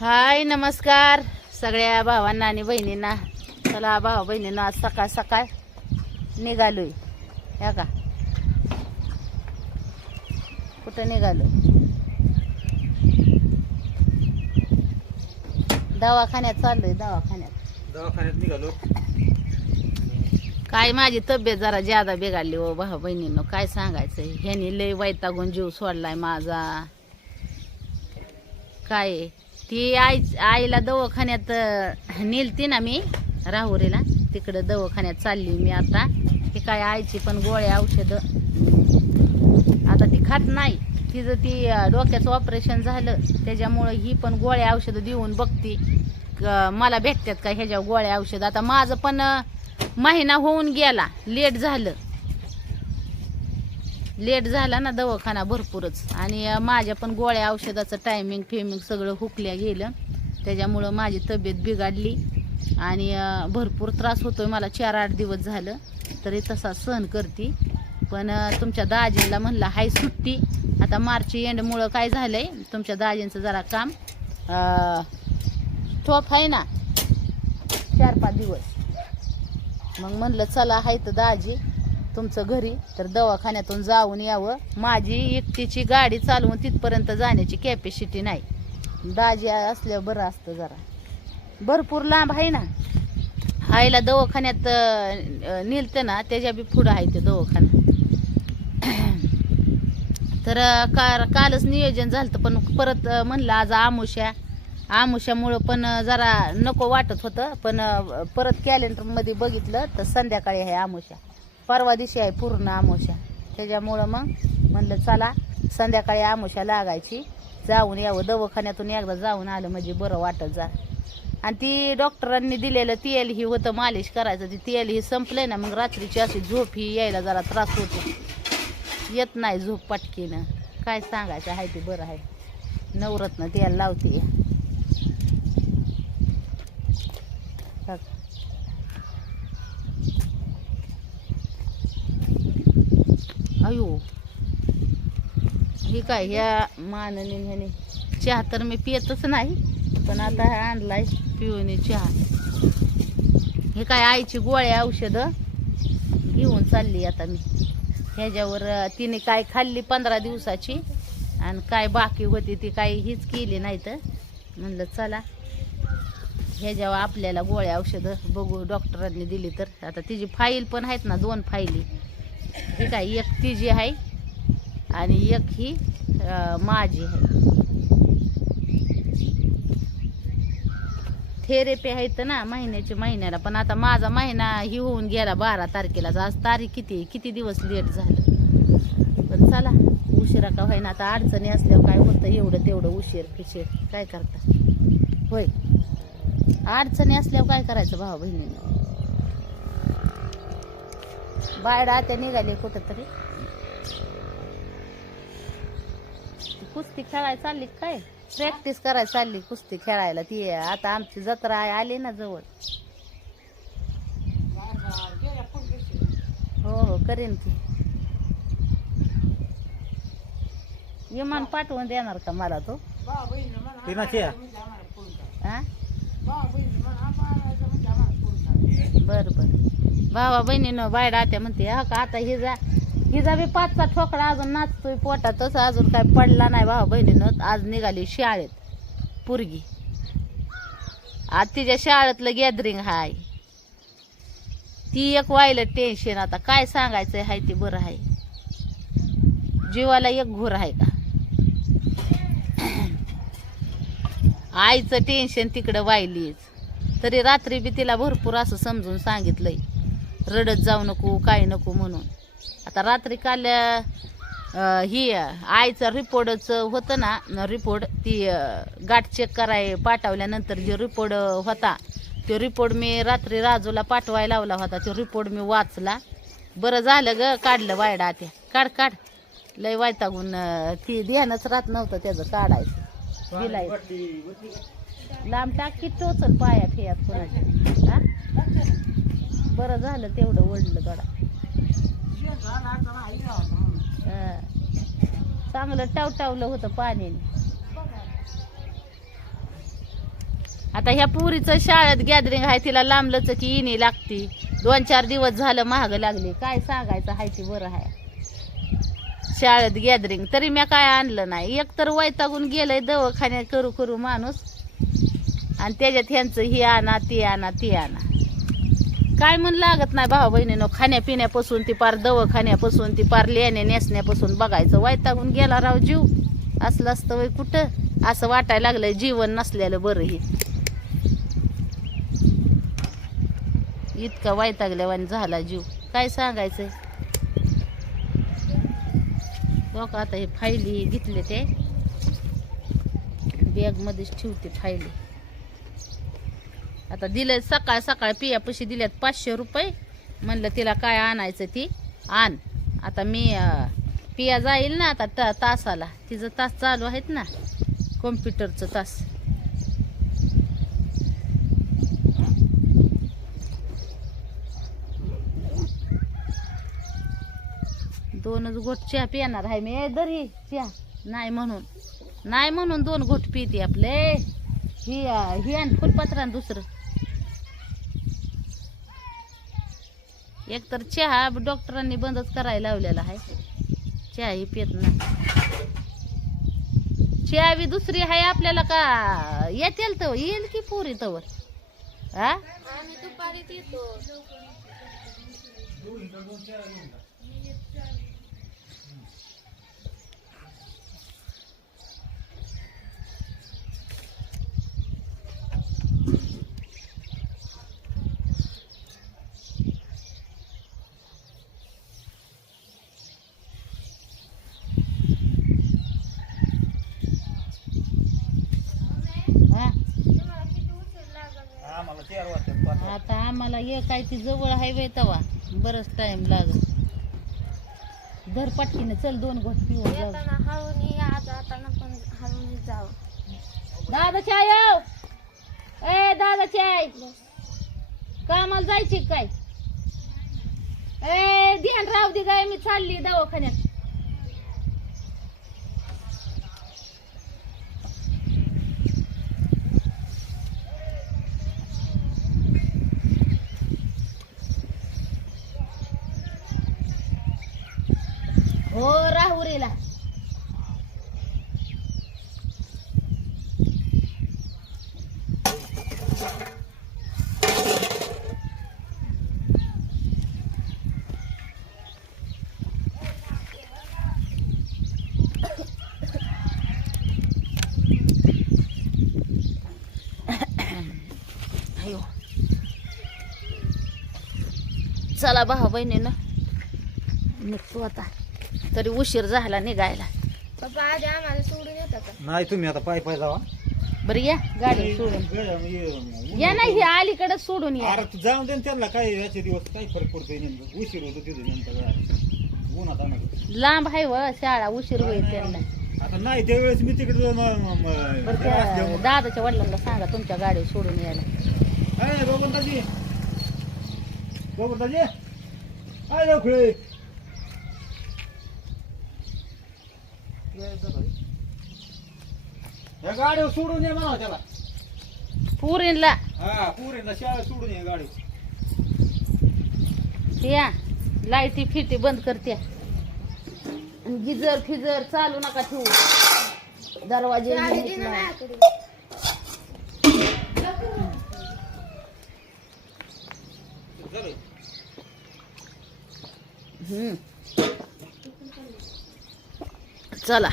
हाय नमस्कार. सगळ्या भावांना आणि बहिणींना. चला भावा बहिणींना आज सकाळ सकाळ निघालोय. या का कुठं निघालो दवाखान्यात चाललोय दवाखान्यात. दवाखान्यात निघालो. काय माझी तब्येत जरा ज्यादा बिघडली हो भावा बहिणींनो. काय सांगायचं? ह्यानी लय वैतागून जीव सोडलाय माझा. काय? ती आई आईला दवाखान्यात नेलती ना मी राहुरीला. तिकडं दवाखान्यात चालली मी आता. ती काय आईची पण गोळ्या औषधं. आता ती खात नाही. तिचं ती डोक्याचं ऑपरेशन झालं. त्याच्यामुळं ही पण गोळ्या औषधं देऊन बघती. मला भेटतात का ह्याच्या गोळ्या औषध? आता माझं पण महिना होऊन गेला. लेट झालं. लेट झाला ना दवाखाना भरपूरच. आणि माझ्या पण गोळ्या औषधाचं टायमिंग फेमिंग सगळं हुकल्या गेलं. त्याच्यामुळं माझी तब्येत बिघडली. आणि भरपूर त्रास होतो आहे मला चार आठ दिवस झालं तरी तसा सहन करते. पण तुमच्या दाजींला म्हणलं हाय सुट्टी. आता मार्च एंडमुळं काय झालं आहे तुमच्या दाजींचं जरा काम ठोप आहे ना? चार पाच दिवस. मग म्हणलं चला हाय तर दाजी. तुमचं घरी तर दवाखान्यातून जाऊन यावं. माझी एकटीची गाडी चालवून तिथपर्यंत जाण्याची कॅपॅसिटी नाही. दाजी असल्यावर बरं असतं जरा. भरपूर लांब आहे ना. आईला दवाखान्यात अं, नेलतं ना त्याच्या बी पुढं आहे ते दवाखाना. तर का कालच नियोजन झालं पण परत म्हणलं आज आमुष्या. आमुष्यामुळं पण जरा नको वाटत होतं पण परत कॅलेंडरमध्ये बघितलं तर संध्याकाळी आहे आमुष्या. परवा दिवशी आहे पूर्ण आमुष्या त्याच्यामुळं मग म्हणलं चला संध्याकाळी आमुष्या लागायची. जाऊन यावं. दवाखान्यातून एकदा जाऊन आलं म्हणजे बरं वाटत जा. आणि ती डॉक्टरांनी दिलेलं तेल ही होतं मालिश करायचं. ती तेल ही संपलंय ना मग रात्रीची अशी झोप ही यायला जरा त्रास होतो. येत नाही झोप पटकीनं. काय सांगायचं? आहे ते बरं आहे नवरत्न तेल लावते. अयो हे काय ह्या माननी ह्याने चहा तर मी पियतच नाही पण आता हा आणलाय पिऊने चहा. हे काय आईची गोळ्या औषधं? घेऊन चालली आता मी. ह्याच्यावर तिने काय खाल्ली पंधरा दिवसाची आणि काय बाकी होती ती काही हीच केली नाही तर म्हणलं चला. ह्याच्यावर आपल्याला गोळ्या औषधं बघू डॉक्टरांनी दिली तर. आता तिची फाईल पण आहेत ना दोन फाईली ठीक आहे एक तिची आहे आणि एक ही माझी आहे. थेरेपी आहेत ना महिन्याच्या महिन्याला. पण आता माझा महिना ही होऊन गेला बारा तारखेला. आज तारीख किती आहे? किती दिवस लेट झालं? पण चला उशिरा का होईना. आता अडचणी असल्यावर काय होतं? एवढं तेवढं उशीर पिशीर काय करता? होय. अडचणी असल्यावर काय करायचं भाऊ बहिणीनं? बायडा आता निघाली कुठं तरी कुस्ती खेळायला चालली का काय? प्रॅक्टिस करायला चालली कुस्ती खेळायला. ती आता आमची जत्रा आहे आली ना जवळ. हो हो करेन ती विमान पाठवून देणार का मला तो? हा? बर बर. भावा बहिणीनं बायडा आत्या म्हणते हा का आता हिजा हिजा बी पाचचा ठोकळा अजून नाचतोय पोटातच अजून काय पडला नाही भावा बहिणीनं. आज निघाली शाळेत पुरगी. आज तिच्या शाळेतलं गॅदरिंग हाय. ती एक व्हायला टेन्शन आता. काय सांगायचं हाय ते बरं आहे जीवाला एक घोर आहे का? आईचं टेन्शन तिकडं वाहिलीच तरी रात्री बी तिला भरपूर असं समजून सांगितलंय. रडत जाऊ नको काय नको म्हणून. आता रात्री काल ही आईचा रिपोर्टच होतं ना रिपोर्ट ती गाठ चेक कराय पाठवल्यानंतर जो रिपोर्ट होता तो रिपोर्ट मी रात्री राजूला पाठवायला लावला होता. तो रिपोर्ट मी वाचला. बरं झालं ग काढलं वायडा त्या काढ काढ. लय वैतागून अं, ती ध्यानच राहत नव्हतं त्याचं काढायचं. दिलाय लांब टाक की टोचल पाया फियात कोणाच्या? बरं झालं तेवढं ओढलं थोडा. हा. चांगलं टावटावलं होतं पाण्याने. आता ह्या पुरीचं शाळेत गॅदरिंग आहे तिला लांबलच की इनी लागती. दोन चार दिवस झालं महाग लागले. काय सांगायचं हाय ती बरं आहे शाळेत गॅदरिंग तरी मी काय आणलं नाही. एक तर वैतागून गेलंय दवाखान्यात करू करू माणूस. आणि त्याच्यात ह्यांचं ही आणा ती आणा ती आणा. काय म्हण लागत नाही भाऊ बहिणीनं खाण्यापिण्यापासून ती पार दवाखान्यापासून ती पार लेण्या नेसण्यापासून बघायचं. वैतागून गेला राव जीव. असलं असतं वय कुठं? असं वाटायला लागलंय जीवन नसलेलं बरं हे. इतका वैतागल्यावानी झाला जीव. काय सांगायचंय? लोक आता हे फायली घेतले ते. बॅगमध्येच ठेवते फायली. आता दिलं सकाळ सकाळ पियापाशी दिल्यात पाचशे रुपये. म्हणलं तिला काय आणायचं ती? आण. आता मी पिया जाईल ना आता ता तासाला. तिचं तास चालू आहेत ना. कॉम्प्युटरचं तास. दोनच घोट चहा पिणार आहे मी. दरी दर चहा. नाही म्हणून. नाही म्हणून दोन घोट पिते आपले. ही ही आणि फुलपत्रान दुसरं. एकतर चहा डॉक्टरांनी बंदच करायला लावलेला आहे. चहा ही पित नाही. चहा बी दुसरी आहे आपल्याला का? येतील तर येईल की पुरी तवर हा दुपारी दुपारीत येतो हा तुम्हाला किती उशीर लागल आम्हाला चार वाजता पाच वाजता. आता आम्हाला ये काय ती जवळ आहे वे तवा. बरंच टाइम लागल. धर पटकीने चल दोन घोट पिऊन जाऊ. येताना हळून या आता आता नको हळून जाऊ दादा चाय आव. ए दादा चाय कामाला जायची काय? ए ध्यान राहू दे गाय मी चालली दवाखान्यात हो राहुरीला अयो चला भाऊ बहिणीनं. निघतो आता. तरी उशीर झाला निघायला. पप्पा आधी आम्हाला सोडून येतं का? नाही तुम्ही आता पाय पाय जावा. बरं या गाडी सोडून. ये- या नाही हे अलीकडे सोडून या. अरे तू जाऊन दे ना त्यांना. काय याचे दिवस काय फरक पडतोय नेमकं? उशीर होतो तिथे नेमका उन्हात लांब आहे व शाळा उशीर होईल त्यांना. आता नाही त्यावेळेस मी तिकडे म- म- म- बरं हे त्या असल्यामुळं. दादाच्या वडिलांना सांगा तुमच्या गाडीवर सोडून यायला. काय जाऊ खेळ या गाडीवर सोडून ये म्हणा त्याला. पुरीला. हा पुरीला शाळा सोडून ये गाडी या. लाईटी फिटी बंद करते. गिजर फिजर चालू नका ठेवू. दरवाजे गाडी नीट दे ना लावा. माझ्याकडे. झालं हम्म. चला.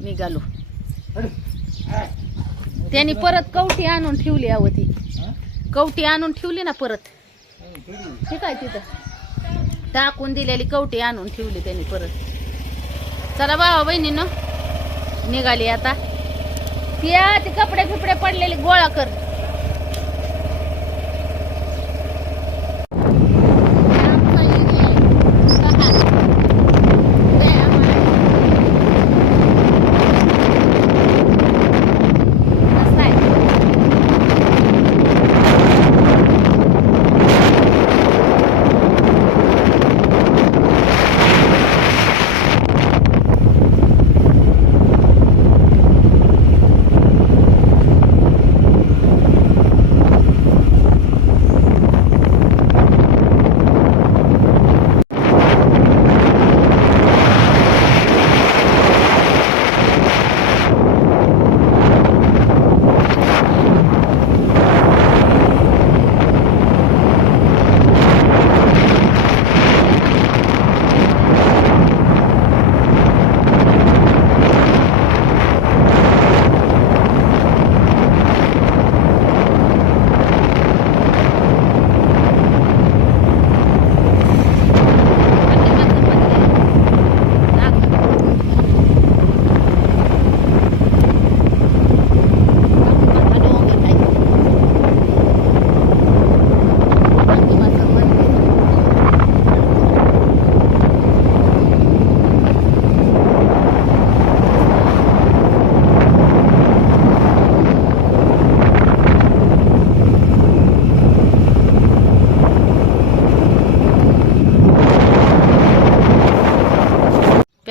निघालो. त्यांनी परत कवटी आणून ठेवली ती. हा? कवटी आणून ठेवली ना परत. ठीक आहे तिथं. टाकून दिलेली कवटी आणून ठेवली त्यांनी परत. चला बाबा बहिणीनं निघाली आता. त्या ते कपडे फिपडे पडलेले गोळा कर.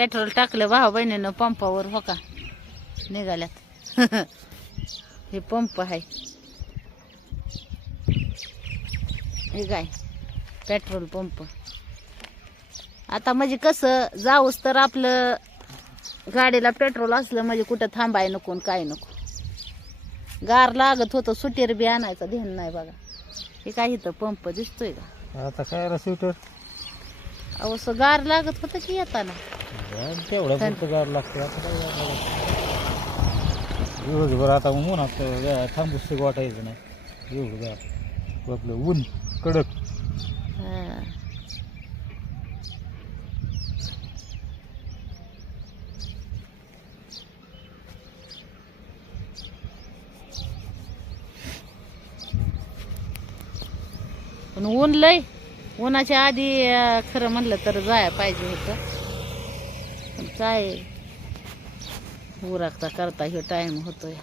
पेट्रोल टाकलं भाऊ बहिणीनं पंपावर हो का? निघाल्यात. हे पंप आहे. हे काय? Petrol pump. आता म्हणजे कसं जाऊस तर आपलं गाडीला पेट्रोल असलं म्हणजे कुठं थांबाय नको काय नको. गार लागत होतं सुटेर बी आणायचं ध्यान नाही बघा. हे काय इथं पंप दिसतोय का? आता काय स्वीटर अहो असं गार लागत होतं की येताना. तेवढं. फक्त गार लागते. आता काय गार लागत? दिवसभर आता उन्हात ते वाटायचं नाही. एवढं गार. आपलं ऊन कडक. पण ऊन लय. उन्हाच्या आधी खरं म्हणलं तर जाया पाहिजे होतं. पण काय? उरागता करता हे टाईम होतोय.